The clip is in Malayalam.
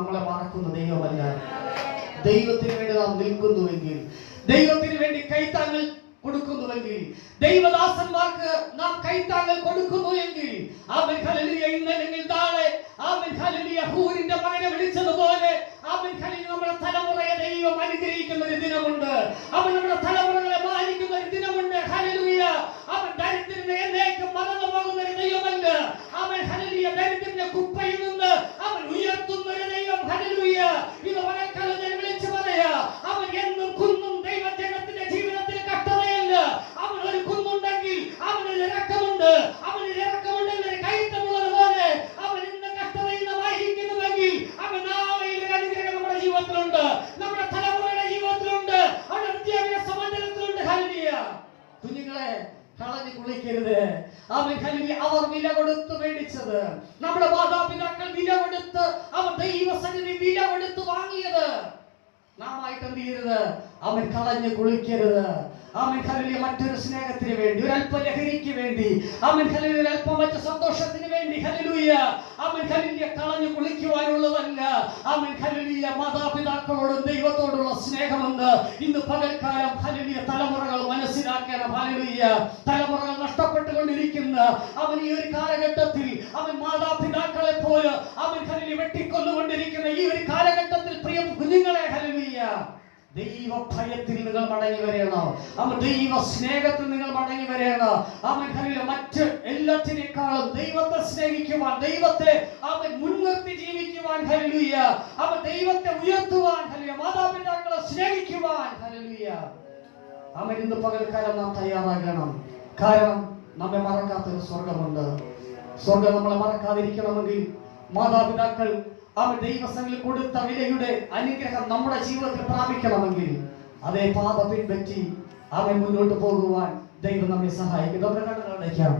നമ്മളെ മറക്കുന്ന ദൈവമല്ല. ദൈവത്തിന് വേണ്ടി നാം നിൽക്കുന്നുവെങ്കിൽ, ദൈവത്തിന് വേണ്ടി കൈത്താങ്ങൽ കൊടുക്കുന്നുവെങ്കിൽ, ദൈവദാസന്മാർക്ക് നാം കൈത്താങ്ങൽ കൊടുക്കുന്നു എങ്കിൽ, ആമേൻ ഹല്ലേലൂയ, ഇന്നല്ലെങ്കിൽ നാളെ ആമേൻ ഹല്ലേലൂയ ഹൂരിന്റെ മകനെ വിളിച്ചതുപോലെ ആമേൻ ഹല്ലേലൂയ നമ്മുടെ തലമുറയെ ദൈവം അനുഗ്രഹിക്കുന്ന ഒരു ദിനമുണ്ട്. അവൻ നമ്മുടെ തലമുറകളെ മാനിക്കുന്ന ഒരു ദിനമുണ്ട്. ഹല്ലേലൂയ. അവൻ ദരിദ്രനെ എന്നേക്കും മറന്നു പോകുന്ന ഒരു ദൈവമല്ല. Amen hallelujah. ദരിദ്രനെ കുപ്പയിൽ നിന്ന് അവൻ ഉയർത്തുന്ന ഒരു ദൈവം. ഹല്ലേലൂയ. ഇത് പകൽക്കാലം ഞാൻ വിളിച്ചു പറയാ, അവൻ എന്നും കുന്നും ദൈവജനത്തിന്റെ ജീവിതത്തിൽ കട്ടതയല്ല. അവൻ ഒരു കുന്നുണ്ടെങ്കിൽ അവനൊരു ഇറക്കമുണ്ട്. അവനൊരു ഇറക്കമുണ്ടെങ്കിൽ കയറ്റമുള്ളത് പോലെ അവൻ ഇന്ന് കട്ടതയിൽ നാമായിരിക്കുന്നുവെങ്കിൽ അവൻ നാളെയിൽ ഒരു അനുഗ്രഹം നമ്മുടെ ജീവിതത്തിലുണ്ട്, നമ്മുടെ തലമുറയുടെ ജീവിതത്തിലുണ്ട്, അവരുടെ വിദ്യാഭ്യാസ മണ്ഡലത്തിലുണ്ട്. ഹല്ലേലൂയ. കുഞ്ഞുങ്ങളെ കളഞ്ഞു കുളിക്കരുത്. Amen hallelujah. അവർ വില കൊടുത്ത് മേടിച്ചത്, നമ്മുടെ മാതാപിതാക്കൾ വില കൊടുത്ത്, അവർ ദൈവസന്നിധി വില കൊടുത്ത് വാങ്ങിയത് നാമായിട്ട് എന്ത് ചെയ്യരുത്? അവൻ കളഞ്ഞു കുളിക്കരുത്. Amen hallelujah. മറ്റൊരു സ്നേഹത്തിന് വേണ്ടി, ഒരു അല്പ ലഹരിക്ക് വേണ്ടി, ആമേൻ ഹല്ലേലൂയ, ഒരു അല്പം മറ്റു സന്തോഷത്തിന് വേണ്ടി, ഹല്ലേലൂയ, ആമേൻ ഹല്ലേലൂയ, കളഞ്ഞു കുളിക്കുവാനുള്ളതല്ല. Amen hallelujah. മാതാപിതാക്കളോടും ദൈവത്തോടുള്ള സ്നേഹമെന്ന് ഇന്ന് പകൽക്കാലം ഹല്ലേലൂയ തലമുറകൾ മനസ്സിലാക്കണം. ഹല്ലേലൂയ. തലമുറകൾ നഷ്ടപ്പെട്ടുകൊണ്ടിരിക്കുന്ന അവൻ ഈ ഒരു കാലഘട്ടത്തിൽ അവൻ മാതാപിതാക്കളെ പോലെ അവൻ ഹല്ലേലൂയ വെട്ടിക്കൊന്നുകൊണ്ടിരിക്കുന്ന ഈ ഒരു കാലഘട്ടത്തിൽ പ്രിയ കുഞ്ഞുങ്ങളെ, ഹല്ലേലൂയ, ദൈവ ഭയത്തിൽ നിങ്ങൾ മടങ്ങി വരണം. അവൻ ദൈവ സ്നേഹത്തിൽ നിങ്ങൾ മടങ്ങി വരണം. അവൻ ഹല്ലേലൂയ മറ്റ് എല്ലാത്തിനേക്കാളും ദൈവത്തെ സ്നേഹിക്കുവാൻ, ദൈവത്തെ അവൻ മുൻനിർത്തി ജീവിക്കുവാൻ, ഹല്ലേലൂയ, അവൻ ദൈവത്തെ ഉയർത്തുവാൻ, ഹല്ലേലൂയ, മാതാപിതാക്കളെ സ്നേഹിക്കുവാൻ, ഹല്ലേലൂയ, അവൻ ഇന്ന് പകൽക്കാലം നാം തയ്യാറാകണം. കാരണം നമ്മെ മറക്കാത്തൊരു സ്വർഗമുണ്ട്. സ്വർഗം നമ്മളെ മറക്കാതിരിക്കണമെങ്കിൽ മാതാപിതാക്കൾ അവൻ ദൈവസന്നിധിയിൽ കൊടുത്ത വിലയുടെ അനുഗ്രഹം നമ്മുടെ ജീവിതത്തിൽ പ്രാപിക്കണമെങ്കിൽ അതേ പാത പിൻപറ്റി അവൻ മുന്നോട്ട് പോകുവാൻ ദൈവം നമ്മെ സഹായിക്കും. നമ്മുടെ കണ്ണുകൾ അടയ്ക്കാം.